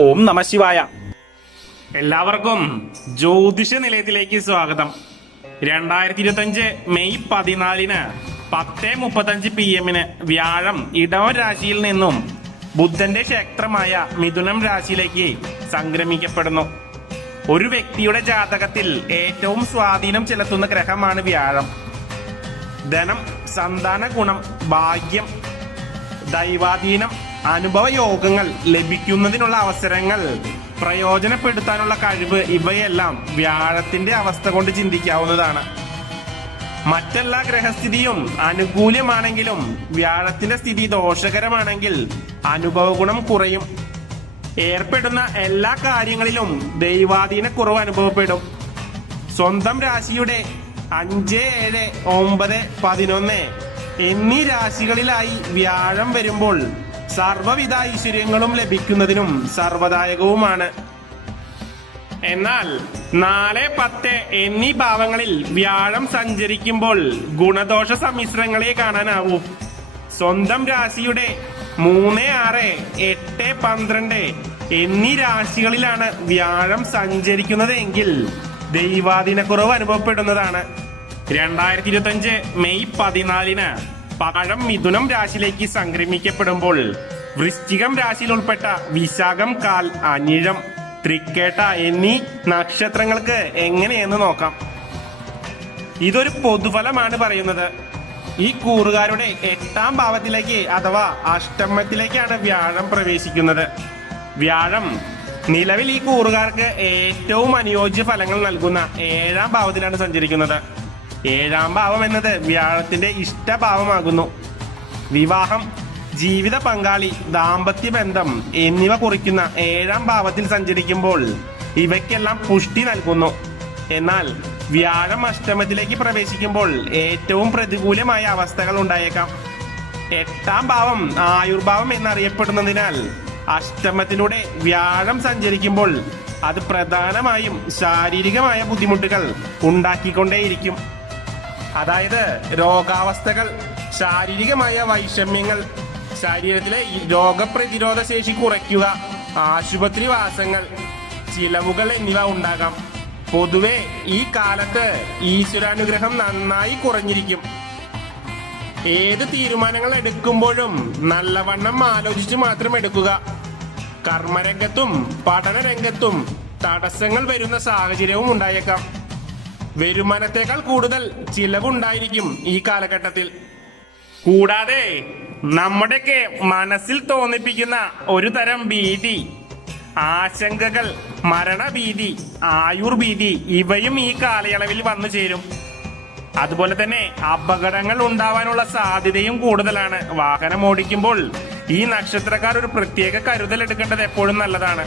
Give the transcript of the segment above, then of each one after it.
ഓം നമ ശിവായ. എല്ലാവർക്കും ജ്യോതിഷ നിലയത്തിലേക്ക് സ്വാഗതം. രണ്ടായിരത്തി ഇരുപത്തഞ്ച് മെയ് പതിനാലിന് പത്ത് മുപ്പത്തഞ്ച് പി എമ്മിന് വ്യാഴം ഇടവ രാശിയിൽ നിന്നും ബുദ്ധന്റെ ക്ഷേത്രമായ മിഥുനം രാശിയിലേക്ക് സംക്രമിക്കപ്പെടുന്നു. ഒരു വ്യക്തിയുടെ ജാതകത്തിൽ ഏറ്റവും സ്വാധീനം ചെലുത്തുന്ന ഗ്രഹമാണ് വ്യാഴം. ധനം സന്താന ഗുണം ഭാഗ്യം ദൈവാധീനം അനുഭവ യോഗങ്ങൾ ലഭിക്കുന്നതിനുള്ള അവസരങ്ങൾ പ്രയോജനപ്പെടുത്താനുള്ള കഴിവ് ഇവയെല്ലാം വ്യാഴത്തിന്റെ അവസ്ഥ കൊണ്ട് ചിന്തിക്കാവുന്നതാണ്. മറ്റെല്ലാ ഗ്രഹസ്ഥിതിയും അനുകൂലമാണെങ്കിലും വ്യാഴത്തിന്റെ സ്ഥിതി ദോഷകരമാണെങ്കിൽ അനുഭവ ഗുണം കുറയും. ഏർപ്പെടുന്ന എല്ലാ കാര്യങ്ങളിലും ദൈവാധീന കുറവ് അനുഭവപ്പെടും. സ്വന്തം രാശിയുടെ അഞ്ച് ഏഴ് ഒമ്പത് പതിനൊന്ന് എന്നീ രാശികളിലായി വ്യാഴം വരുമ്പോൾ സർവവിധ ഐശ്വര്യങ്ങളും ലഭിക്കുന്നതിനും സർവദായകവുമാണ്. എന്നാൽ നാല് പത്ത് എന്നീ ഭാവങ്ങളിൽ വ്യാഴം സഞ്ചരിക്കുമ്പോൾ ഗുണദോഷ സമ്മിശ്രങ്ങളെ കാണാനാവൂ. സ്വന്തം രാശിയുടെ മൂന്ന് ആറ് എട്ട് പന്ത്രണ്ട് എന്നീ രാശികളിലാണ് വ്യാഴം സഞ്ചരിക്കുന്നത് എങ്കിൽ ദൈവാധീനക്കുറവ് അനുഭവപ്പെടുന്നതാണ്. രണ്ടായിരത്തി ഇരുപത്തഞ്ച് മെയ് പതിനാലിന് പഴം മിഥുനം രാശിയിലേക്ക് സംക്രമിക്കപ്പെടുമ്പോൾ വൃശ്ചികം രാശിയിൽ ഉൾപ്പെട്ട വിശാഖം കാൽ അനിഴം തൃക്കേട്ട എന്നീ നക്ഷത്രങ്ങൾക്ക് എങ്ങനെയെന്ന് നോക്കാം. ഇതൊരു പൊതുഫലമാണ് പറയുന്നത്. ഈ കൂറുകാരുടെ എട്ടാം ഭാവത്തിലേക്ക് അഥവാ അഷ്ടമത്തിലേക്കാണ് വ്യാഴം പ്രവേശിക്കുന്നത്. വ്യാഴം നിലവിൽ ഈ കൂറുകാർക്ക് ഏറ്റവും അനുയോജ്യ ഫലങ്ങൾ നൽകുന്ന ഏഴാം ഭാവത്തിലാണ് സഞ്ചരിക്കുന്നത്. ഏഴാം ഭാവം എന്നത് വ്യാഴത്തിന്റെ ഇഷ്ടഭാവമാകുന്നു. വിവാഹം ജീവിത പങ്കാളി ദാമ്പത്യ ബന്ധം എന്നിവ കുറിക്കുന്ന ഏഴാം ഭാവത്തിൽ സഞ്ചരിക്കുമ്പോൾ ഇവയ്ക്കെല്ലാം പുഷ്ടി നൽകുന്നു. എന്നാൽ വ്യാഴം അഷ്ടമത്തിലേക്ക് പ്രവേശിക്കുമ്പോൾ ഏറ്റവും പ്രതികൂലമായ അവസ്ഥകൾ ഉണ്ടായേക്കാം. എട്ടാം ഭാവം ആയുർഭാവം എന്നറിയപ്പെടുന്നതിനാൽ അഷ്ടമത്തിലൂടെ വ്യാഴം സഞ്ചരിക്കുമ്പോൾ അത് പ്രധാനമായും ശാരീരികമായ ബുദ്ധിമുട്ടുകൾ ഉണ്ടാക്കിക്കൊണ്ടേയിരിക്കും. അതായത് രോഗാവസ്ഥകൾ ശാരീരികമായ വൈഷമ്യങ്ങൾ ശരീരത്തിലെ രോഗപ്രതിരോധ ശേഷി കുറയ്ക്കുക ആശുപത്രി വാസങ്ങൾ ചിലവുകൾ എന്നിവ ഉണ്ടാകാം. പൊതുവെ ഈ കാലത്ത് ഈശ്വരാനുഗ്രഹം നന്നായി കുറഞ്ഞിരിക്കും. ഏത് തീരുമാനങ്ങൾ എടുക്കുമ്പോഴും നല്ലവണ്ണം ആലോചിച്ച് മാത്രം എടുക്കുക. കർമ്മരംഗത്തും പഠനരംഗത്തും തടസ്സങ്ങൾ വരുന്ന സാഹചര്യവും ഉണ്ടായേക്കാം. വരുമാനത്തെക്കാൾ കൂടുതൽ ചിലവുണ്ടായിരിക്കും ഈ കാലഘട്ടത്തിൽ. കൂടാതെ നമ്മുടെയൊക്കെ മനസ്സിൽ തോന്നിപ്പിക്കുന്ന ഒരു തരം ഭീതി ആശങ്കകൾ മരണഭീതി ആയുർഭീതി ഇവയും ഈ കാലയളവിൽ വന്നു ചേരും. അതുപോലെ തന്നെ അപകടങ്ങൾ ഉണ്ടാവാനുള്ള സാധ്യതയും കൂടുതലാണ്. വാഹനം ഓടിക്കുമ്പോൾ ഈ നക്ഷത്രക്കാർ ഒരു പ്രത്യേക കരുതൽ എടുക്കേണ്ടത് എപ്പോഴും നല്ലതാണ്.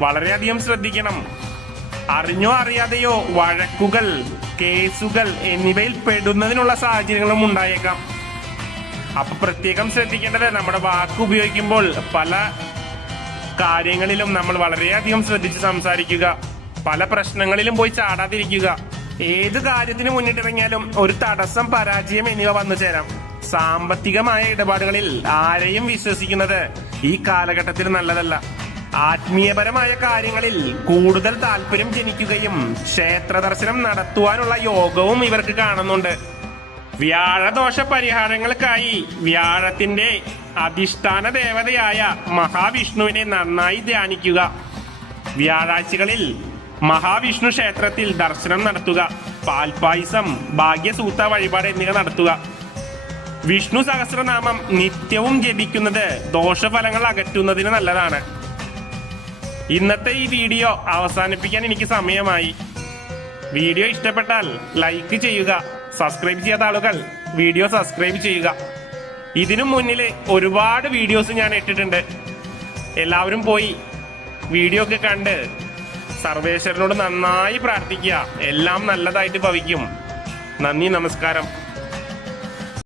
വളരെയധികം ശ്രദ്ധിക്കണം. അറിഞ്ഞോ അറിയാതെയോ വഴക്കുകൾ കേസുകൾ എന്നിവയിൽ പെടുന്നതിനുള്ള സാഹചര്യങ്ങളും ഉണ്ടായേക്കാം. അപ്പൊ പ്രത്യേകം ശ്രദ്ധിക്കേണ്ടത് നമ്മുടെ വാക്ക് ഉപയോഗിക്കുമ്പോൾ പല കാര്യങ്ങളിലും നമ്മൾ വളരെയധികം ശ്രദ്ധിച്ച് സംസാരിക്കുക. പല പ്രശ്നങ്ങളിലും പോയി ചാടാതിരിക്കുക. ഏത് കാര്യത്തിന് മുന്നിട്ടിറങ്ങിയാലും ഒരു തടസ്സം പരാജയം എന്നിവ വന്നു ചേരാം. സാമ്പത്തികമായ ഇടപാടുകളിൽ ആരെയും വിശ്വസിക്കുന്നത് ഈ കാലഘട്ടത്തിൽ നല്ലതല്ല. ആത്മീയപരമായ കാര്യങ്ങളിൽ കൂടുതൽ താല്പര്യം ജനിക്കുകയും ക്ഷേത്ര ദർശനം നടത്തുവാനുള്ള യോഗവും ഇവർക്ക് കാണുന്നുണ്ട്. വ്യാഴദോഷ പരിഹാരങ്ങൾക്കായി വ്യാഴത്തിന്റെ അധിഷ്ഠാന ദേവതയായ മഹാവിഷ്ണുവിനെ നന്നായി ധ്യാനിക്കുക. വ്യാഴാഴ്ചകളിൽ മഹാവിഷ്ണു ക്ഷേത്രത്തിൽ ദർശനം നടത്തുക. പാൽപായസം ഭാഗ്യസൂത്ത വഴിപാട് എന്നിവ നടത്തുക. വിഷ്ണു സഹസ്രനാമം നിത്യവും ജപിക്കുന്നത് ദോഷഫലങ്ങൾ അകറ്റുന്നതിന് നല്ലതാണ്. ഇന്നത്തെ ഈ വീഡിയോ അവസാനിപ്പിക്കാൻ എനിക്ക് സമയമായി. വീഡിയോ ഇഷ്ടപ്പെട്ടാൽ ലൈക്ക് ചെയ്യുക സബ്സ്ക്രൈബ് ചെയ്യാത്ത ആളുകൾ വീഡിയോ സബ്സ്ക്രൈബ് ചെയ്യുക. ഇതിനു മുന്നിൽ ഒരുപാട് വീഡിയോസ് ഞാൻ ഇട്ടിട്ടുണ്ട്. എല്ലാവരും പോയി വീഡിയോ ഒക്കെ കണ്ട് സർവേശ്വരനോട് നന്നായി പ്രാർത്ഥിക്കുക. എല്ലാം നല്ലതായിട്ട് ഭവിക്കും. നന്ദി നമസ്കാരം.